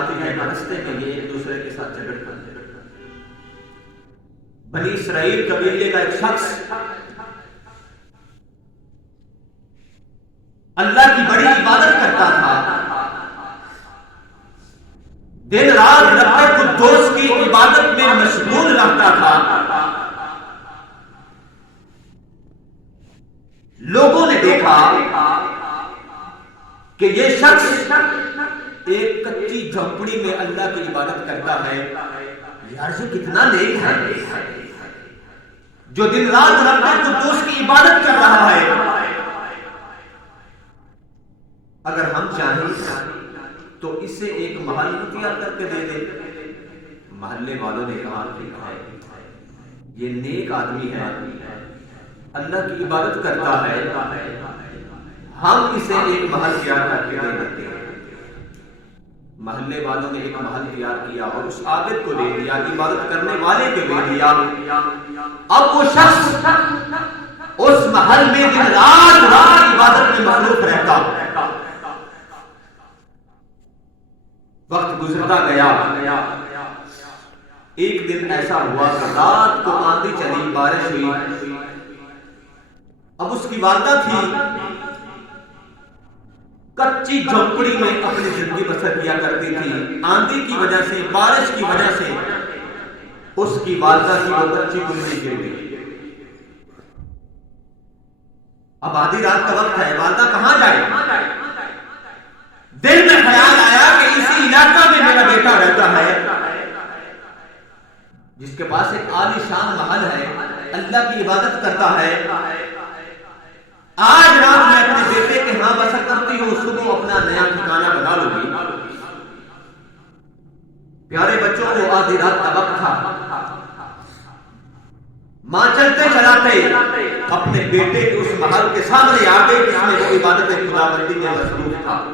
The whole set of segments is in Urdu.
آتی ہے راستے میں یہ ایک دوسرے کے ساتھ جھگڑ کر بنی اسرائیل قبیلے کا ایک شخص اللہ کی بڑی عبادت کرتا تھا، دن رات رب قدوس کی عبادت میں مشغول رہتا تھا۔ لوگوں نے دیکھا کہ یہ شخص ایک کچی جھونپڑی میں اللہ کی عبادت کرتا ہے، یار یہ کتنا نیک ہے جو دن رات رب قدوس کی عبادت کر رہا ہے۔ اگر ہم چاہیں تو اسے ایک محل تیار کر کے دے دیں۔ محلے والوں نے کہا کہ یہ نیک آدمی ہے، اللہ کی عبادت کرتا ہے، ہم اسے ایک محل تیار کر کے دے دیتے ہیں۔ محلے والوں نے ایک محل تیار کیا اور اس عابد کو لے لیا، عبادت کرنے والے کو لے لیا۔ اب وہ شخص اس محل میں دن رات عبادت میں مصروف رہتا۔ وقت گزرتا گیا، ایک دن ایسا ہوا کہ رات کو آندھی چلی، بارش ہوئی۔ اب اس کی والدہ تھی، کچی جھونپڑی میں اپنی زندگی بسر کیا کرتی تھی۔ آندھی کی وجہ سے، بارش کی وجہ سے اس کی والدہ کی وہ کچی کنڈی گر گئی۔ اب آدھی رات کا وقت ہے، والدہ کہاں جائے؟ دل میں خیال آیا کہ اسی علاقہ میں میرا بیٹا رہتا ہے جس کے پاس ایک عالی شان محل ہے، اللہ کی عبادت کرتا ہے۔ آج رات میں اپنے بیٹے کے ہاں بسر کرتی ہوں، صبح اپنا نیا ٹھکانہ بنا لوں گی۔ پیارے بچوں کو آدھی رات کا وقت تھا، ماں چلتے چلاتے اپنے بیٹے کے اس محل کے سامنے آ گئی جس میں وہ عبادت خداوندی میں مصروف تھا۔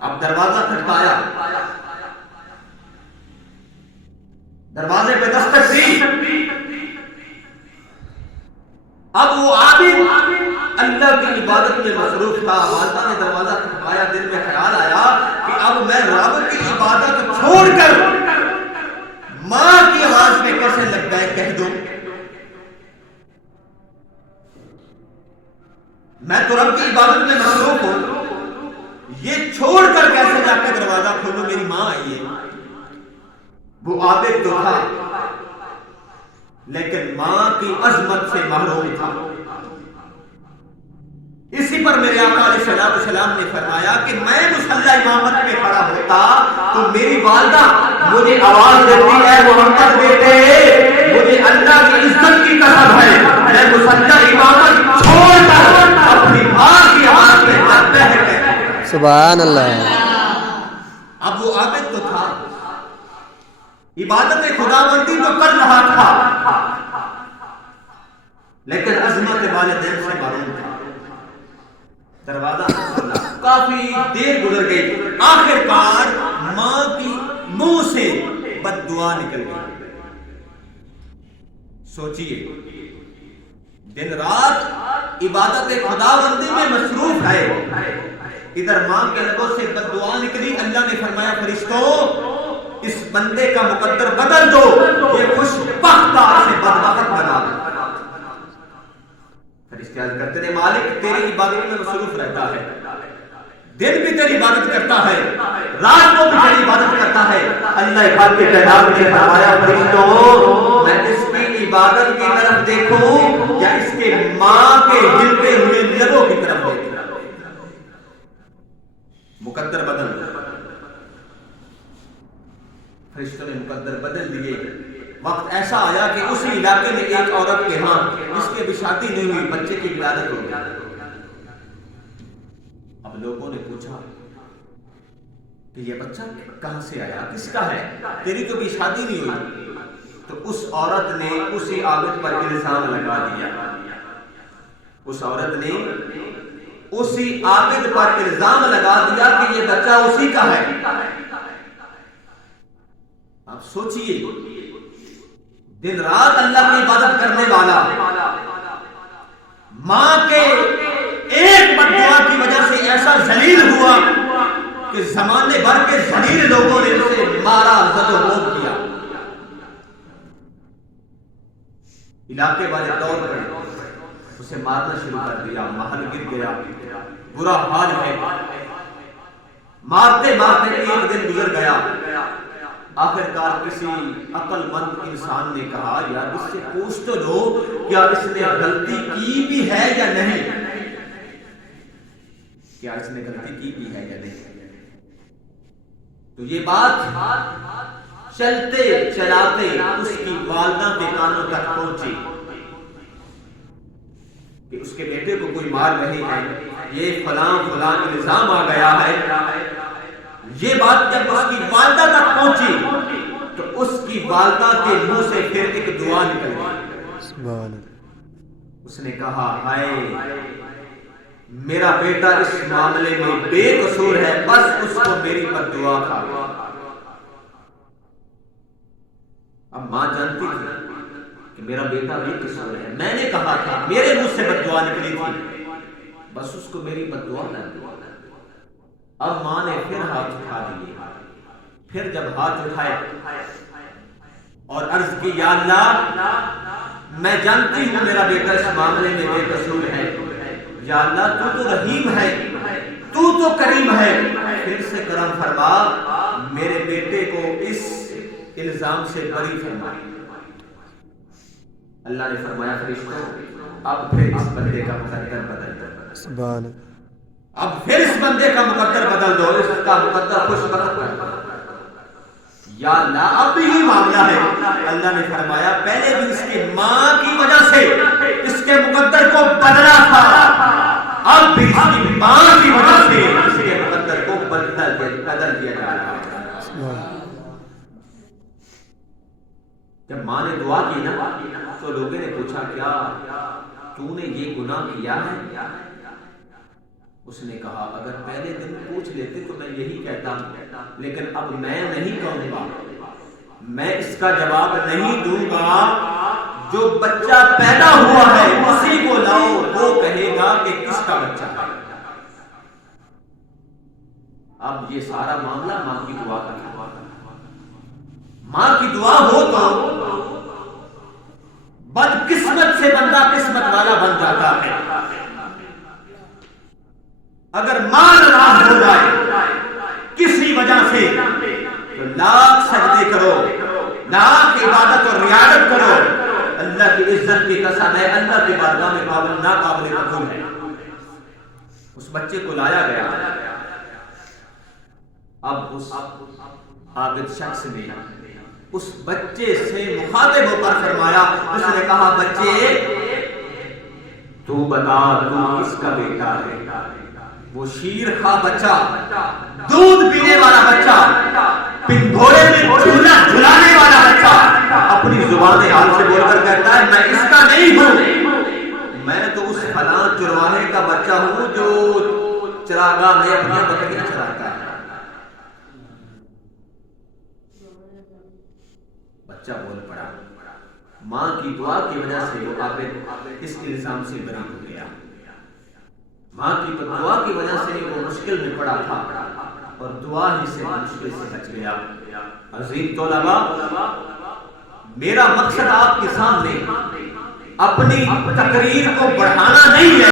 اب دروازہ کھٹکایا، دروازے پہ دستک دی۔ اب وہ عابد اللہ کی عبادت میں مصروف تھا۔ والدہ نے دروازہ کھٹکایا، دل میں خیال آیا کہ اب میں رب کی عبادت چھوڑ کر ماں کی آواز میں کیسے لگ گئے کہہ دوں، میں تو رب کی عبادت میں مصروف ہوں، یہ چھوڑ کر کیسے جا کے دروازہ کھولوں، میری ماں آئی ہے۔ وہ عابد تو تھا لیکن ماں کی عظمت سے محروم تھا۔ اسی پر میرے آقا علیہ السلام نے فرمایا کہ میں مصلی امامت میں کھڑا ہوتا تو میری والدہ مجھے آواز دیتی ہے، محمد بیٹے مجھے اللہ کی عزت کی قسم ہے میں مصلی امامت چھوڑ کر اپنی ماں کی آواز میں کرتے ہیں۔ سبحان اللہ۔ اب وہ عابد تو تھا، عبادت خداوندی تو کر رہا تھا لیکن عظمت والدین سے محروم تھا۔ دروازہ کھولا، کافی دیر گزر گئی، آخر کار ماں کی منہ سے بد دعا نکل گئی۔ سوچئے دن رات عبادت خداوندی میں مصروف ہے، ادھر ماں کے لبوں سے بد دعا نکلی۔ اللہ نے فرمایا فرشتوں اس بندے کا مقدر بدل دو، یہ خوش بخت سے بدبخت بنا دو۔ فرشتے عرض کرتے ہیں مالک تیری عبادت میں مصروف رہتا ہے، دن بھی تیری عبادت کرتا ہے، رات کو بھی تیری عبادت کرتا ہے۔ اللہ پاک کے کلام نے فرمایا فرشتوں میں اس کی عبادت کی طرف دیکھوں یا اس کے ماں کے ہلتے ہوئے لبوں کی طرف دیکھوں؟ مقدر بدل دو۔ فرشتوں نے مقدر بدل دیے۔ وقت ایسا آیا کہ اسی علاقے میں ایک عورت کے ہاں جس کی ابھی شادی نہیں ہوئی، بچے کی ولادت ہو گئی۔ اب لوگوں نے پوچھا کہ یہ بچہ کہاں سے آیا، کس کا ہے، تیری تو ابھی شادی نہیں ہوئی۔ تو اس عورت نے اسی عابد پر الزام لگا دیا، اس عورت نے اسی عابد پر الزام لگا دیا کہ یہ بچہ اسی کا ہے۔ اب سوچئے دن رات اللہ کی عبادت کرنے والا ماں کے ایک بد دعا کی وجہ سے ایسا ذلیل ہوا کہ زمانے بھر کے ذلیل لوگوں نے اسے مارا، زد-و-بوب کیا، علاقے والے طور پر اسے مارنا شروع کر دیا، محل گر گیا، برا حال ہے، مارتے مارتے ایک دن گزر گیا، آخرکار کسی عقل مند انسان نے کہا یار اس سے پوچھ تو لو کیا اس نے غلطی کی بھی ہے یا نہیں، کیا اس نے غلطی کی بھی ہے یا نہیں۔ تو یہ بات چلتے چلاتے اس کی والدہ کے کانوں تک پہنچی کہ اس کے بیٹے کو کوئی مار رہی ہے، یہ فلاں فلاں الزام آ گیا ہے۔ یہ بات جب اس کی والدہ تک پہنچی تو اس کی والدہ کے منہ سے پھر ایک دعا نکل گئی۔ اس نے کہا ہائے میرا بیٹا اس معاملے میں بے قصور ہے، بس اس کو میری بد دعا کھا گئی۔ اب ماں جانتی تھی کہ میرا بیٹا بے قصور ہے، میں نے کہا تھا، میرے منہ سے بد دعا نکلی تھی، بس اس کو میری بد دعا نہ دی۔ اب ماں نے پھر ہاتھ اٹھا دیے، پھر جب ہاتھ اٹھائے اور عرض کی یا اللہ میں جانتی ہوں میرا بیٹا اس معاملے میں بے قصور ہے، یا اللہ تو تو رحیم ہے، تو تو کریم ہے، پھر سے کرم فرما، میرے بیٹے کو اس الزام سے بری فرما۔ اللہ نے فرمایا فرشتوں اب پھر اس بندے کا مقدر بدل دو، سبحان، اب پھر اس بندے کا مقدر بدل دو، اس کا مقدر خوش بخت کر دو۔ یا اللہ اب بھی یہی معاملہ ہے۔ اللہ نے فرمایا پہلے بھی اس کی ماں کی وجہ سے اس کے مقدر کو بدلا تھا، اب بھی اس کی ماں کی وجہ سے اس کے مقدر کو بدل دیا جا رہا ہے۔ جب ماں نے دعا کی نا تو لوگوں نے پوچھا کیا تو نے یہ گناہ کیا ہے؟ اس نے کہا اگر پہلے دن پوچھ لیتے تو میں یہی کہتا، لیکن اب میں نہیں کہوں گا، میں اس کا جواب نہیں دوں گا، جو بچہ پیدا ہوا ہے اسی کو لاؤ، وہ کہے گا کہ کس کا بچہ ہے۔ اب یہ سارا معاملہ ماں کی دعا کا ہے۔ ماں کی دعا ہو تو بدقسمت سے بندہ قسمت والا بن جاتا ہے۔ اگر ماں ناراض ہو جائے کسی وجہ سے تو لاکھ سجدے کرو، لاکھ عبادت اور ریاضت کرو، اللہ کی عزت کی قسم ہے اللہ کی بارگاہ میں قابل ناقابل قبول ہے۔ اس بچے کو لایا گیا، اب اس عابد شخص نے اس بچے سے مخاطب ہو کر فرمایا، اس نے کہا بچے تو بتا تو کس کا بیٹا ہے؟ وہ شیر خواہ بچہ، دودھ پینے والا بچہ، پنگھوڑے میں جھولا جھلانے والا بچہ اپنی زبان حال سے بول کر کہتا ہے میں اس کا نہیں ہوں، میں تو اس فلاں چرواہے کا بچہ ہوں جو چراگاہ میں اپنی بکریاں چراتا ہے۔ بچہ بول پڑا، ماں کی دعا کی وجہ سے وہ عابد اس الزام سے بری ہو گیا، ماں کی دعا کی وجہ سے وہ مشکل میں پڑا تھا اور دعا ہی سے مشکل سے بچ گیا۔ عزیز طلباء، میرا مقصد آپ کے سامنے اپنی تقریر کو بڑھانا نہیں ہے۔